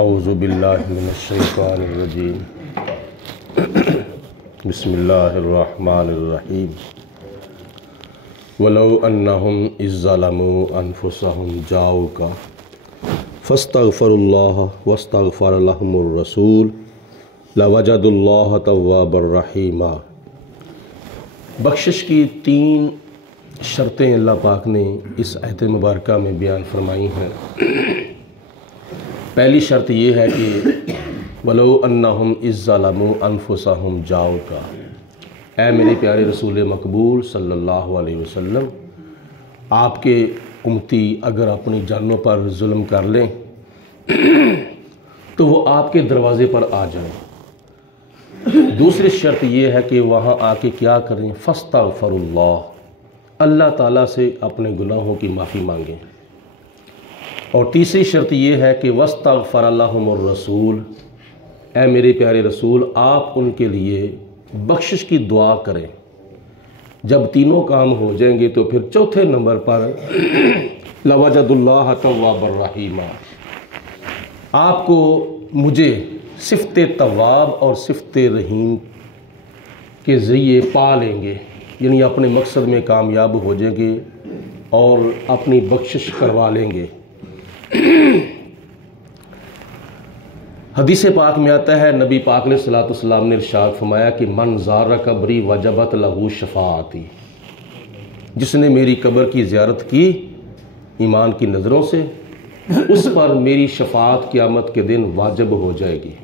اعوذ باللہ من الشیطان الرجیم بسم اللہ الرحمن الرحیم ولو انہم اذ ظلموا انفسہم جاؤک فاستغفروا اللہ واستغفر لہم الرسول لوجدوا اللہ توابا رحیما۔ بخشش کی 3 شرطیں اللہ پاک نے اس آیت مبارکہ میں بیان فرمائی ہیں۔ پہلی شرط یہ ہے کہ ولو انہم اذ ظلموا انفسہم جاؤک، اے میرے پیارے رسول مقبول صلی اللہ علیہ وسلم، آپ کے امتی اگر اپنی جانوں پر ظلم کر لیں تو وہ آپ کے دروازے پر آ جائیں۔ دوسری شرط یہ ہے کہ وہاں آ کے کیا کریں؟ فاستغفروا اللہ تعالیٰ سے اپنے گناہوں کی معافی مانگیں۔ اور تیسری شرط یہ ہے کہ واستغفر لہم الرسول، اے میرے پیارے رسول آپ ان کے لیے بخشش کی دعا کریں۔ جب تینوں کام ہو جائیں گے تو پھر چوتھے نمبر پر لوجدوا اللہ توابا رحیما، آپ کو مجھے صفت تواب اور صفت رحیم کے ذریعے پا لیں گے، یعنی اپنے مقصد میں کامیاب ہو جائیں گے اور اپنی بخشش کروا لیں گے۔ حدیث پاک میں آتا ہے، نبی پاک علیہ الصلوۃ والسلام نے ارشاد فرمایا کہ من زار قبری وجبت لہ شفاعتی، جس نے میری قبر کی زیارت کی ایمان کی نظروں سے، اس پر میری شفاعت قیامت کے دن واجب ہو جائے گی۔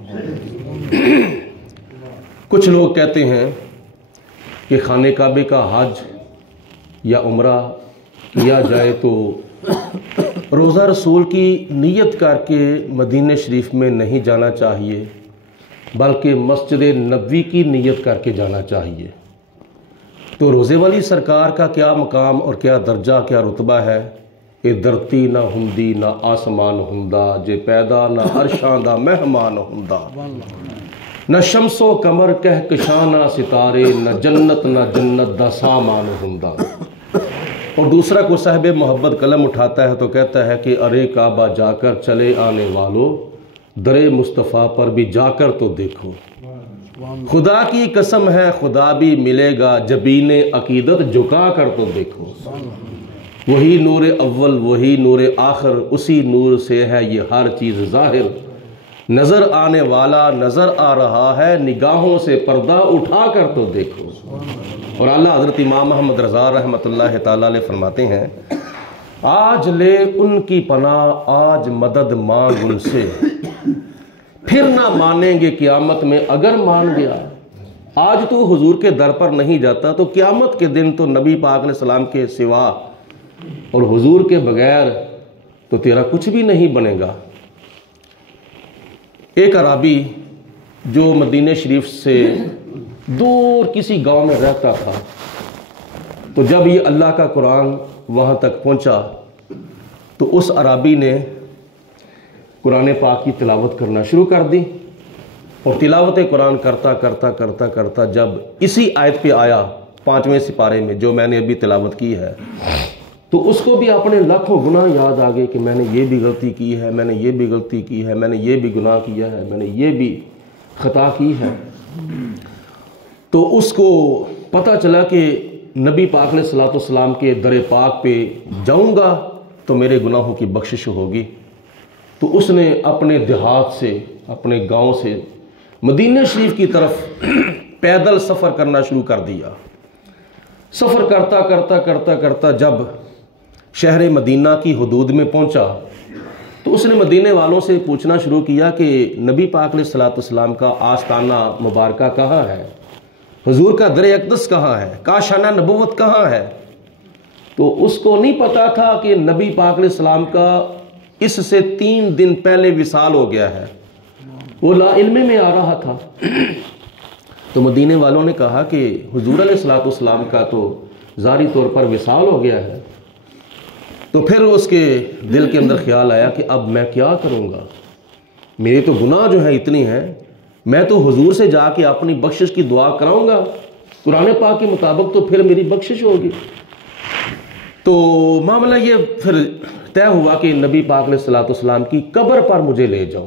کچھ لوگ کہتے ہیں کہ خانہ کعبے کا حج یا عمرہ کیا جائے تو روزہ رسول کی نیت کر کے مدینہ شریف میں نہیں جانا چاہیے، بلکہ مسجد نبوی کی نیت کر کے جانا چاہیے۔ تو روزے والی سرکار کا کیا مقام اور کیا درجہ، کیا رتبہ ہے؟ اے دھرتی نہ ہندی نہ آسمان ہندا، جے پیدا نہ عرشاں دا مہمان ہندا، نہ شمس و قمر کہکشاں نہ ستارے، نہ جنت دا سامان ہندا۔ اور دوسرا کو صاحب محبت قلم اٹھاتا ہے تو کہتا ہے کہ ارے کعبہ جا کر چلے آنے والوں، در مصطفیٰ پر بھی جا کر تو دیکھو، خدا کی قسم ہے خدا بھی ملے گا، جبین عقیدت جھکا کر تو دیکھو، وہی نور اول وہی نور آخر، اسی نور سے ہے یہ ہر چیز ظاہر، نظر آنے والا نظر آ رہا ہے، نگاہوں سے پردہ اٹھا کر تو دیکھو۔ اور اللہ حضرت امام محمد رضا رحمۃ اللہ تعالیٰ علیہ فرماتے ہیں، آج لے ان کی پناہ آج مدد مانگ ان سے، پھر نہ مانیں گے قیامت میں اگر مان گیا۔ آج تو حضور کے در پر نہیں جاتا تو قیامت کے دن تو نبی پاک علیہ السلام کے سوا اور حضور کے بغیر تو تیرا کچھ بھی نہیں بنے گا۔ ایک عرابی جو مدینہ شریف سے دور کسی گاؤں میں رہتا تھا، تو جب یہ اللہ کا قرآن وہاں تک پہنچا تو اس عرابی نے قرآن پاک کی تلاوت کرنا شروع کر دی، اور تلاوت قرآن کرتا کرتا کرتا کرتا جب اسی آیت پہ آیا 5ویں سپارے میں جو میں نے ابھی تلاوت کی ہے، تو اس کو بھی اپنے لاکھوں گناہ یاد آ گئے کہ میں نے یہ بھی غلطی کی ہے، میں نے یہ بھی غلطی کی ہے، میں نے یہ بھی گناہ کیا ہے، میں نے یہ بھی خطا کی ہے۔ تو اس کو پتہ چلا کہ نبی پاک علیہ الصلوۃ والسلام کے در پاک پہ جاؤں گا تو میرے گناہوں کی بخشش ہوگی۔ تو اس نے اپنے دیہات سے، اپنے گاؤں سے مدینہ شریف کی طرف پیدل سفر کرنا شروع کر دیا۔ سفر کرتا کرتا کرتا کرتا جب شہر مدینہ کی حدود میں پہنچا تو اس نے مدینے والوں سے پوچھنا شروع کیا کہ نبی پاک علیہ الصلوۃ والسلام کا آستانہ مبارکہ کہاں ہے، حضور کا در اقدس کہاں ہے، کاشانہ نبوت کہاں ہے؟ تو اس کو نہیں پتا تھا کہ نبی پاک علیہ السلام کا اس سے 3 دن پہلے وصال ہو گیا ہے، وہ لا علم میں آ رہا تھا۔ تو مدینے والوں نے کہا کہ حضور علیہ الصلوۃ والسلام کا تو ظاہری طور پر وصال ہو گیا ہے۔ تو پھر اس کے دل کے اندر خیال آیا کہ اب میں کیا کروں گا، میرے تو گناہ جو ہیں اتنی ہیں، میں تو حضور سے جا کے اپنی بخشش کی دعا کراؤں گا قرآن پاک کے مطابق تو پھر میری بخشش ہوگی۔ تو معاملہ یہ پھر طے ہوا کہ نبی پاک علیہ الصلوۃ والسلام کی قبر پر مجھے لے جاؤ۔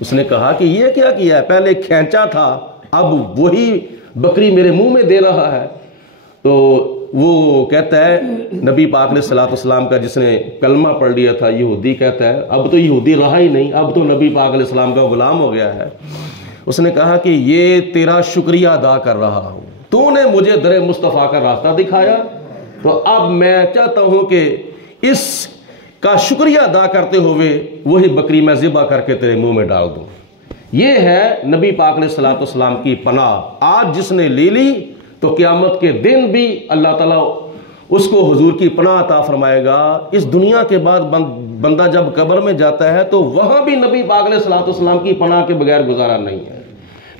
اس نے کہا کہ یہ کیا کیا ہے، پہلے کھینچا تھا اب وہی بکری میرے منہ میں دے رہا ہے۔ تو وہ کہتا ہے نبی پاک علیہ الصلوۃ والسلام کا جس نے کلمہ پڑھ لیا تھا، یہودی کہتا ہے اب تو یہودی رہا ہی نہیں، اب تو نبی پاک علیہ السلام کا غلام ہو گیا ہے۔ اس نے کہا کہ یہ تیرا شکریہ ادا کر رہا ہوں، تو نے مجھے در مصطفیٰ کا راستہ دکھایا، تو اب میں چاہتا ہوں کہ اس کا شکریہ ادا کرتے ہوئے وہی بکری میں ذبح کر کے تیرے منہ میں ڈال دوں۔ یہ ہے نبی پاک علیہ الصلوۃ والسلام کی پناہ۔ آج جس نے لے لی تو قیامت کے دن بھی اللہ تعالیٰ اس کو حضور کی پناہ عطا فرمائے گا۔ اس دنیا کے بعد بندہ جب قبر میں جاتا ہے تو وہاں بھی نبی پاک علیہ الصلوۃ والسلام کی پناہ کے بغیر گزارا نہیں ہے۔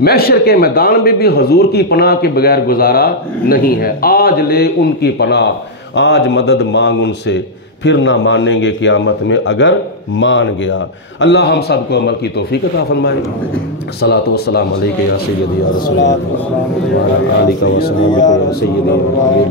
محشر کے میدان میں بھی حضور کی پناہ کے بغیر گزارا نہیں ہے۔ آج لے ان کی پناہ، آج مدد مانگ ان سے، پھر نہ مانیں گے قیامت میں اگر مان گیا۔ اللہ ہم سب کو عمل کی توفیق عطا فرمائے۔ صلاۃ والسلام علیک یا سیدی یا رسول اللہ، وعلی آلک و صحبہ یا سیدی۔